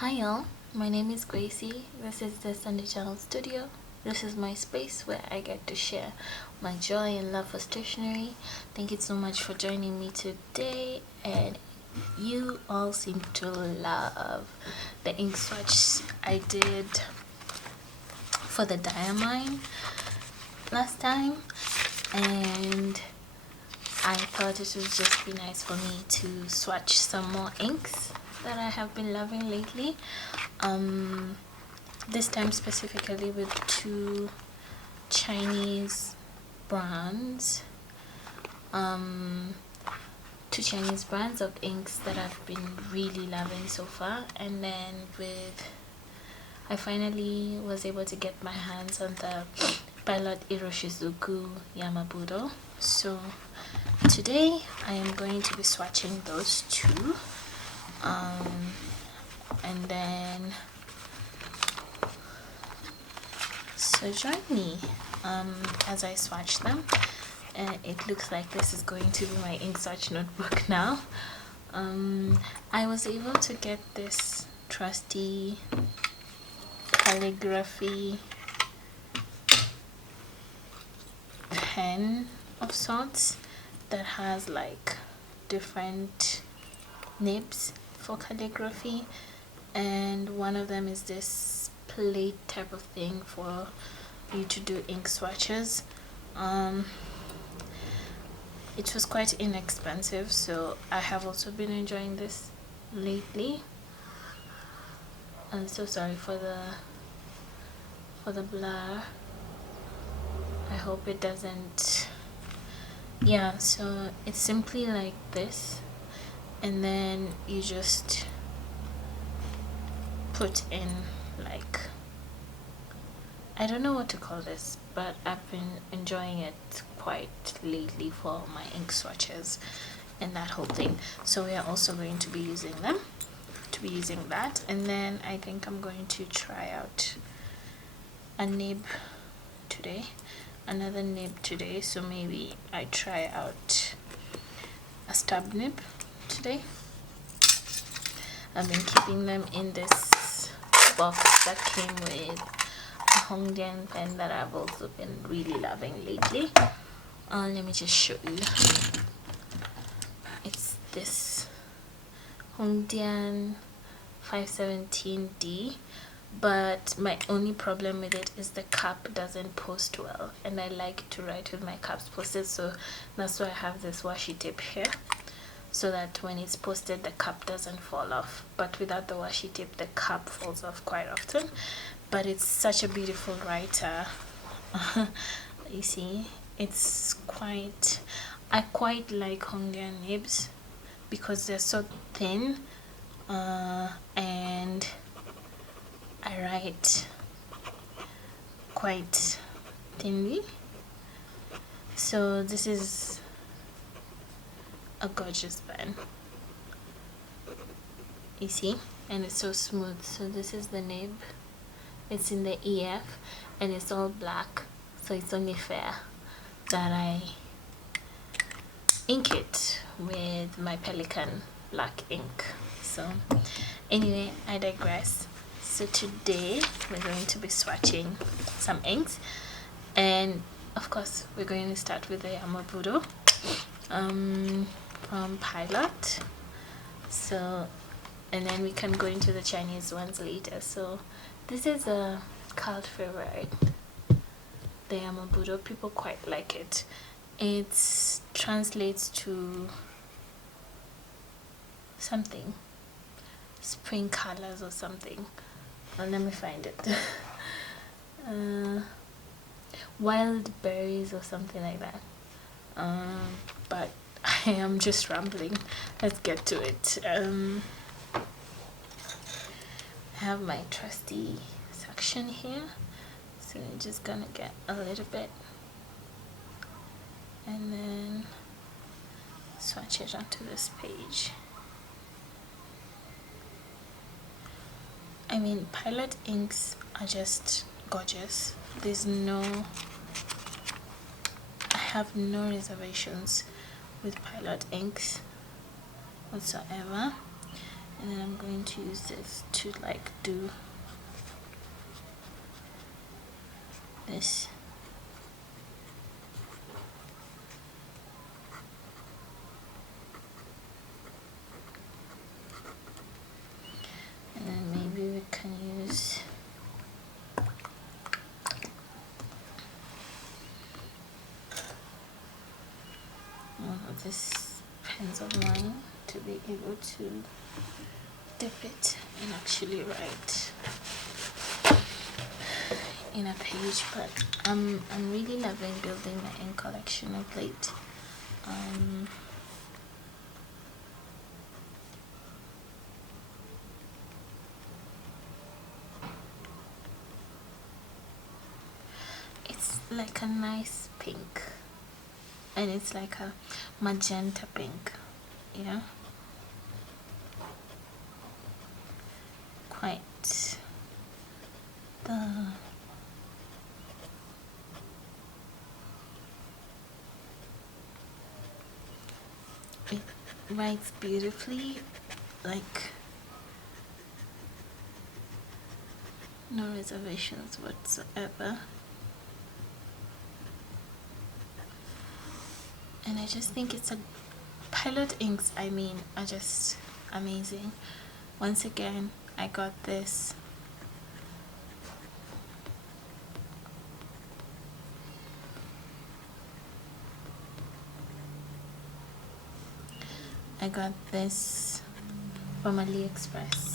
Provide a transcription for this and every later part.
Hi y'all, my name is Gracie. This is the Sunday Channel Studio. This is my space where I get to share my joy and love for stationery. Thank you so much for joining me today, and you all seem to love the ink swatch I did for the diamine last time, and I thought it would just be nice for me to swatch some more inks that I have been loving lately. This time specifically with two Chinese brands. Two Chinese brands of inks that I've been really loving so far, and then I finally was able to get my hands on the Pilot Iroshizuku YamaBudo. So today I am going to be swatching those two, and then so join me as I swatch them. It looks like this is going to be my ink swatch notebook now. I was able to get this trusty calligraphy pen of sorts that has like different nibs for calligraphy, and one of them is this plate type of thing for you to do ink swatches. It was quite inexpensive, so I have also been enjoying this lately. I'm so sorry for the blur. I hope it doesn't. Yeah, so it's simply like this, and then you just put in, like, I don't know what to call this, but I've been enjoying it quite lately for my ink swatches and that whole thing. So we are also going to be using that, and then I think I'm going to try out a nib today, another nib today. So maybe I try out a stub nib today. I've been keeping them in this box that came with a Hongdian pen that I've also been really loving lately. Let me just show you. It's this Hongdian 517D, but my only problem with it is the cap doesn't post well, and I like to write with my caps posted, so that's why I have this washi tape here, so that when it's posted the cap doesn't fall off. But without the washi tape the cap falls off quite often. But it's such a beautiful writer. You see, it's quite, I quite like Hongdian nibs because they're so thin, and I write quite thinly. So this is a gorgeous pen, you see, and it's so smooth. So this is the nib. It's in the EF and it's all black, so it's only fair that I ink it with my Pelikan black ink. So anyway, I digress. So today we're going to be swatching some inks, and of course we're going to start with the YamaBudo from Pilot. So, and then we can go into the Chinese ones later. So this is a cult favorite, the YamaBudo. People quite like it. It translates to something, spring colors or something. Let me find it. Wild berries or something like that. But I am just rambling. Let's get to it. I have my trusty section here, so I'm just gonna get a little bit and then swatch it onto this page. I mean, Pilot inks are just gorgeous. I have no reservations with Pilot inks whatsoever. and then I'm going to use this to like do this. And then maybe we can use one of these pens of mine to be able to dip it and actually write in a page. But I'm really loving building my ink collection of late. It's like a nice pink, and it's like a magenta pink, you know, quite the it writes beautifully, like no reservations whatsoever. And I just think it's a Pilot inks, I mean, are just amazing. Once again, I got this from AliExpress.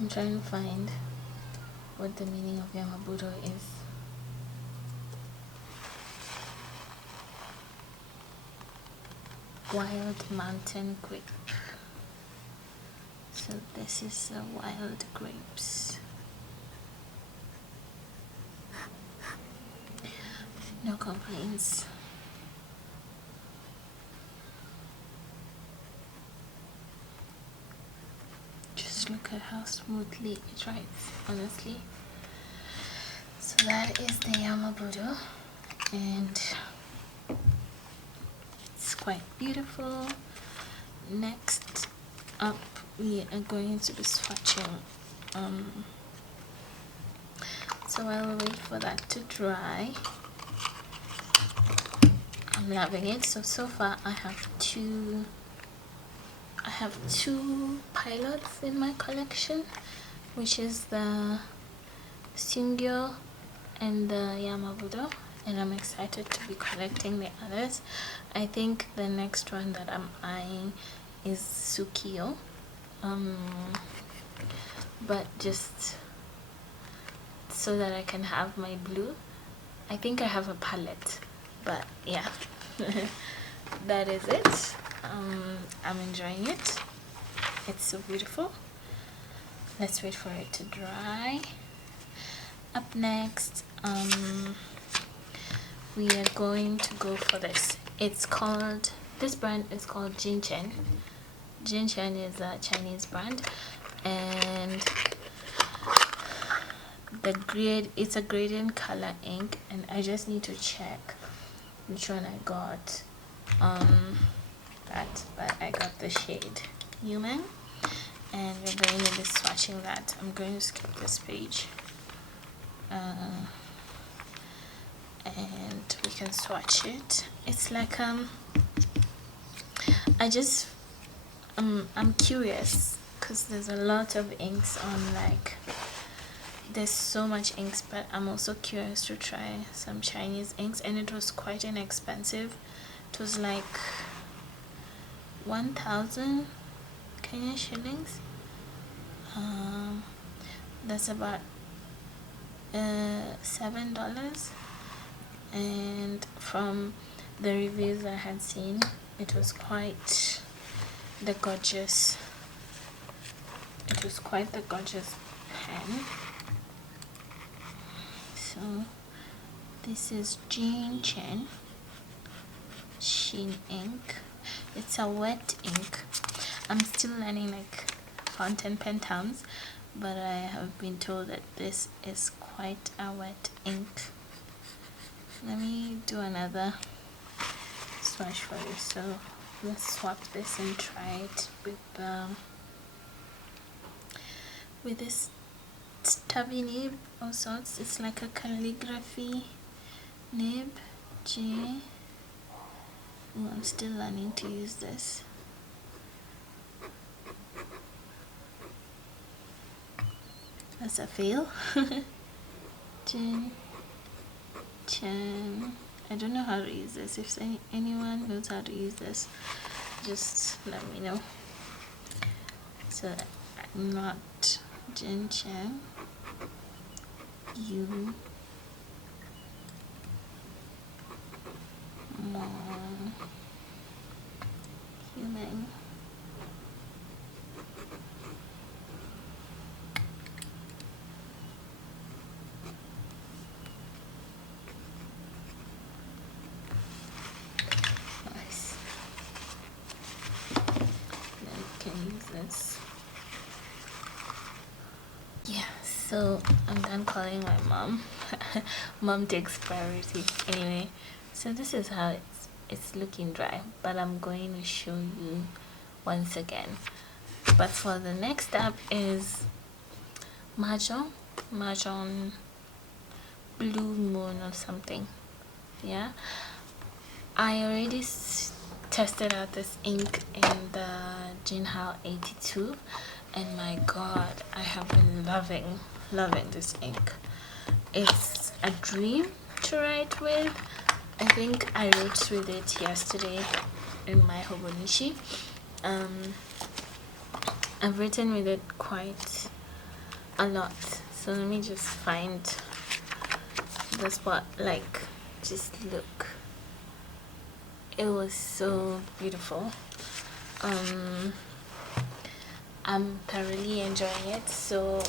I'm trying to find what the meaning of YamaBudo is. Wild mountain grape. So this is wild grapes. No complaints. Just look at how smoothly it writes, honestly. So that is the YamaBudo, and it's quite beautiful. Next up, we are going to be swatching. So I'll wait for that to dry. I'm loving it. So far I have two pilots in my collection, which is the Sungyo and the YamaBudo, and I'm excited to be collecting the others. I think the next one that I'm eyeing is Sukiyo, but just so that I can have my blue. I think I have a palette, but yeah. That is it. I'm enjoying it. It's so beautiful. Let's wait for it to dry. Up next, we are going to go for this. This brand is called Jinchen. Jinchen is a Chinese brand, and it's a gradient color ink, and I just need to check which one I got. But I got the shade Meng, and we're going to be swatching that. I'm going to skip this page, and we can swatch it. It's like I'm curious because there's a lot of inks on, like there's so much inks, but I'm also curious to try some Chinese inks, and it was quite inexpensive. It was like 1,000 Kenyan shillings. That's about $7, and from the reviews I had seen, it was quite the gorgeous It was quite the gorgeous pen. So this is Jinchen Yu ink. It's a wet ink. I'm still learning like fountain pen terms, but I have been told that this is quite a wet ink. Let me do another swatch for you. So let's swap this and try it with this stubby nib of sorts. It's like a calligraphy nib. I'm still learning to use this. That's a fail. I don't know how to use this. If anyone knows how to use this, just let me know. So I'm not Jinchen Yu Meng. Nice. Now you can use this. Yeah, so I'm done calling my mom. Mom takes priority. Anyway, so this is how it's looking dry, but I'm going to show you once again. But for the next step is Majohn Blue Moon or something. Yeah, I already tested out this ink in the Jinchen 82, and my god, I have been loving this ink. It's a dream to write with. I think I wrote with it yesterday in my Hobonichi. I've written with it quite a lot, so let me just find the spot. Like, just look, it was so beautiful. I'm thoroughly enjoying it, so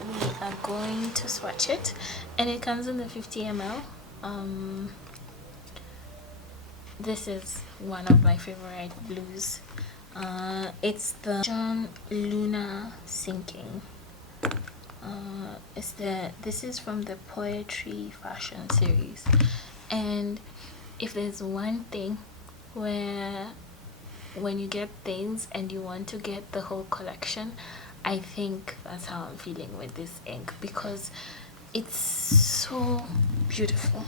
we are going to swatch it, and it comes in the 50 ml. This is one of my favorite blues. It's the Majohn Lunar Sinking. This is from the Poetry Fashion series, and if there's one thing where when you get things and you want to get the whole collection, I think that's how I'm feeling with this ink, because it's so beautiful.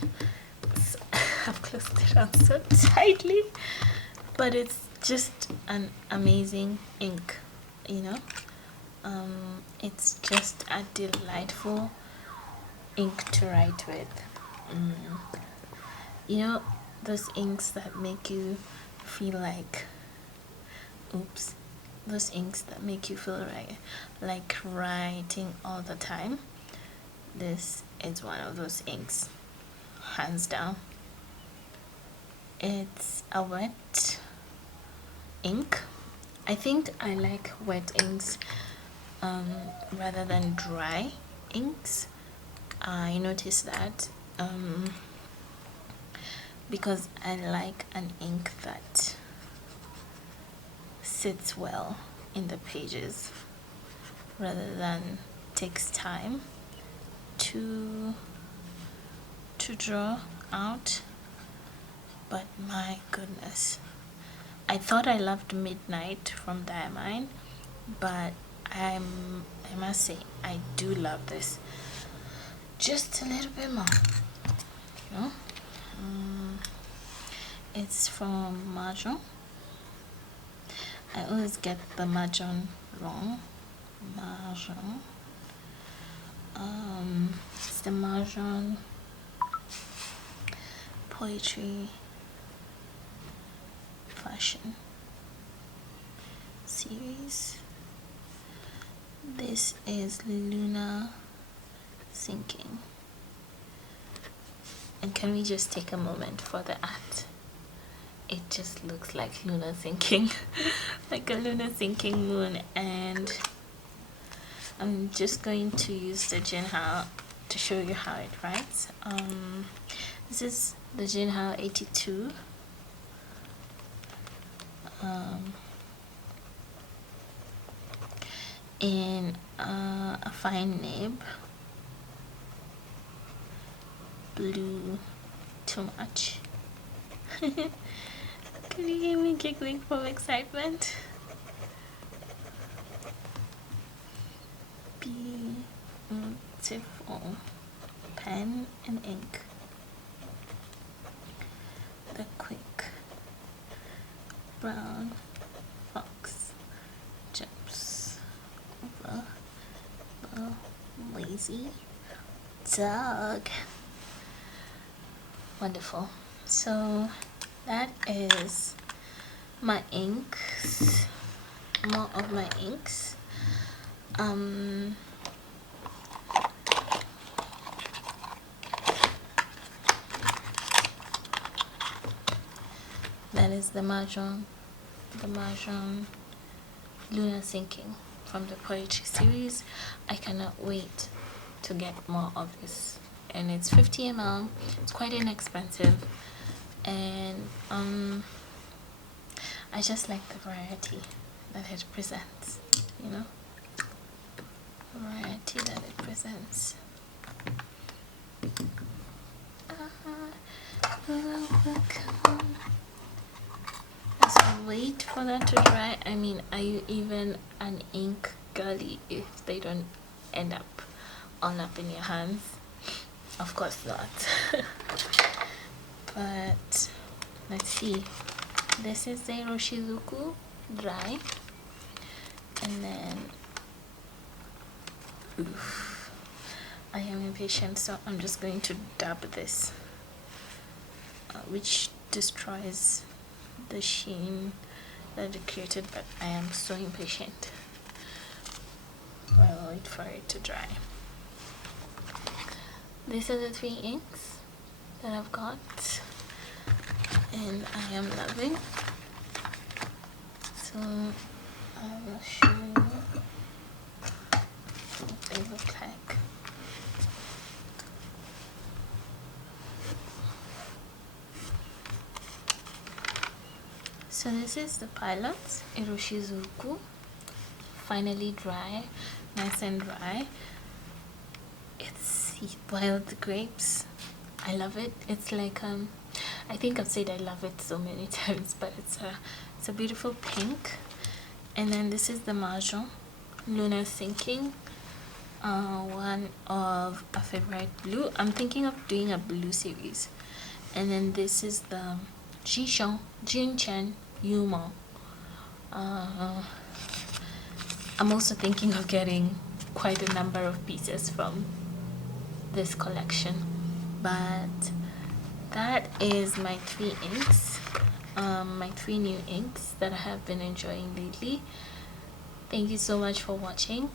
I've closed it on so tightly, but it's just an amazing ink, you know. It's just a delightful ink to write with. You know, those inks that make you feel like, oops, those inks that make you feel like writing all the time. This is one of those inks, hands down. It's a wet ink. I think I like wet inks rather than dry inks. I noticed that because I like an ink that sits well in the pages rather than takes time to draw out. But my goodness, I thought I loved Midnight from Diamine, but I must say I do love this just a little bit more, you know. It's from Majohn. I always get the Majohn wrong. Majohn. It's the Majohn Poetry Fashion series. This is Lunar Sinking. And can we just take a moment for the art? It just looks like lunar sinking, like a lunar sinking moon, and I'm just going to use the Jinchen to show you how it writes. This is the Jinchen 82. In a fine nib, blue, too much. Can you hear me giggling from excitement? Beautiful pen and ink. The quick brown fox jumps over the lazy dog. Wonderful. So that is my inks, more of my inks. That is the Majohn Lunar Sinking from the poetry series. I cannot wait to get more of this, and it's 50 ml. It's quite inexpensive, and I just like the variety that it presents, you know, the variety that it presents. As I wait for that to dry, I mean, are you even an ink girly if they don't end up all up in your hands? Of course not. But let's see. This is the Iroshizuku dry, and then oof, I am impatient, so I'm just going to dab this, which destroys the sheen that it created, but I am so impatient. I'll wait for it to dry. These are the 3 inks that I've got, and I am loving. So I will show you what they look like. So this is the pilot, Iroshizuku, finally dry, nice and dry. It's boiled grapes. I love it. It's like I think I've said I love it so many times, but it's a beautiful pink. And then this is the Majohn Lunar Sinking, one of a favorite blue. I'm thinking of doing a blue series. And then this is the Jinchen Yu. I'm also thinking of getting quite a number of pieces from this collection, but that is my 3 inks, my 3 new inks that I have been enjoying lately. Thank you so much for watching.